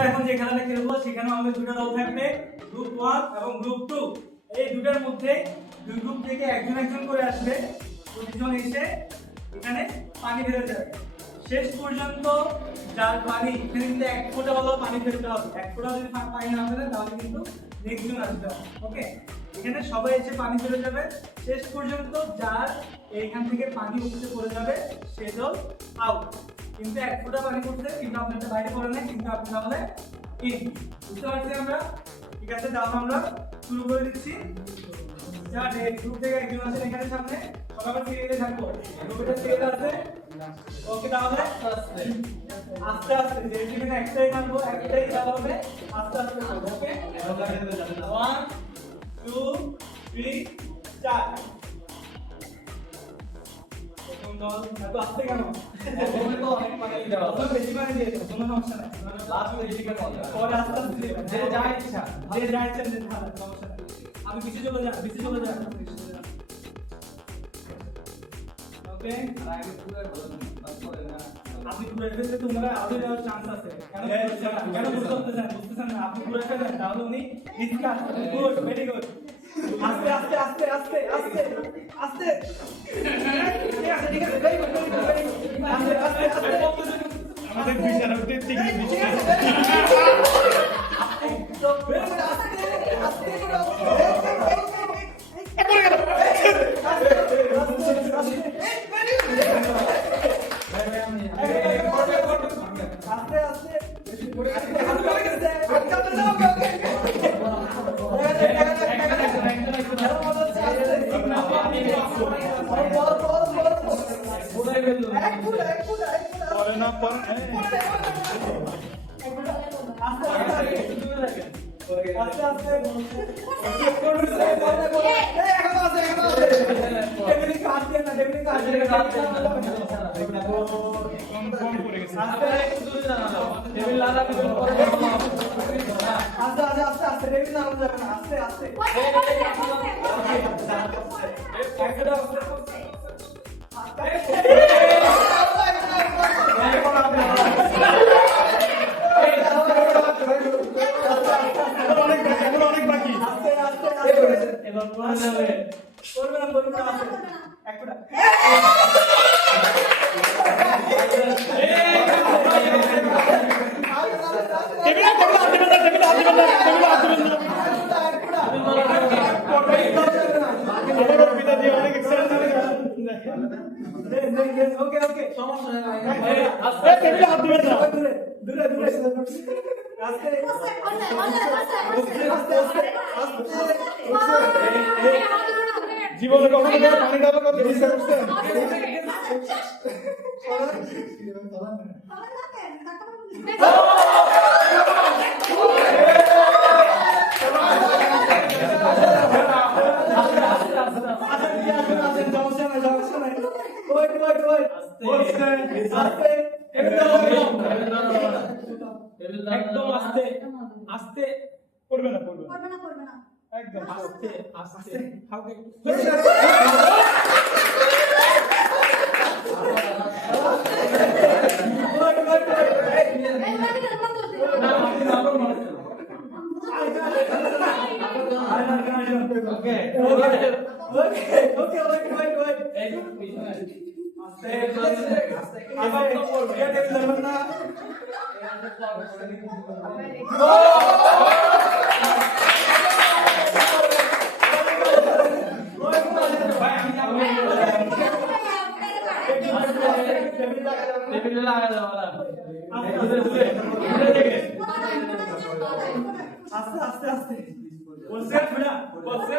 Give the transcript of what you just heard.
আমরা এখন যে খেলাটা খেলবো সেখানে আমাদের দুটো দল থাকবে, গ্রুপ 1 এবং গ্রুপ 2। এই দুটার মধ্যে দুই গ্রুপ থেকে একজন একজন করে আসবে, প্রতিজন এসে এখানে পানি ফেলে যাবে। শেষ পর্যন্ত যার পানি এখানে কিন্তু এক ফোঁটা হলো পানি ফেলতে হবে, এক ফোঁটা যদি পানি না ফেলে তাহলে কিন্তু নেক্সট জন আসবে। ওকে, এখানে সবাই এসে পানি ফেলে যাবে, শেষ পর্যন্ত যার এইখান থেকে পানি উপরে পড়ে যাবে সে দল আউট। কিন্তু এক ফোঁটা পানি পড়ছে কিন্তু আপনাদের বাইরে পড়ে না, কিন্তু আপনি তাহলে ইন। বুঝতে পারছি আমরা? ঠিক আছে, তাহলে আমরা শুরু করে দিচ্ছি। যা গ্রুপ থেকে একজন আছেন এখানে সামনে, সবাই সিরিয়ালে থাকবো। গ্রুপের সিরিয়াল আছে। ওকে, তাহলে আস্তে আস্তে যে টিমে একটাই নামবো, একটাই খেলা হবে, আস্তে আস্তে করব। ওকে, 1 2 3 4। প্রথম দল এত আস্তে কেন? ওখানে তো অনেক পানি দেওয়া আছে, বেশি পানি দিয়ে দাও, কোনো সমস্যা নাই। লাস্ট বেশি করে পরে আস্তে আস্তে যে যা ইচ্ছা, যে যা ইচ্ছা দিতে হবে, সমস্যা নাই। আমি পিছে চলে যা, পিছে চলে যা। ওকে, আগে পুরো তারপরে না আপনি পুরো ফেলতে তোমরা আউট হয়ে যাওয়ার চান্স আছে। কেন বুঝতেছেন না? আপনি পুরো ফেলেন তাহলে উনি ডিসকাস। Good, very good. আস্তে আস্তে আস্তে আস্তে আস্তে আস্তে। ঠিক আছে, ঠিক আছে, very good, very good, very good. আস্তে আস্তে আস্তে আমাদের বিচারকদের টেকনিক দিচ্ছে। তো ভেরি গুড, আস্তে আস্তে করো। পড়ে গেল। আস্তে আস্তে জীবনে কখনো পানি ডালার কথা চিন্তা করছেন? একদম আস্তে আস্তে করবে না, করবে না, করবে না, একদম আস্তে আস্তে হালকা। আস্তে আস্তে আস্তে বলছে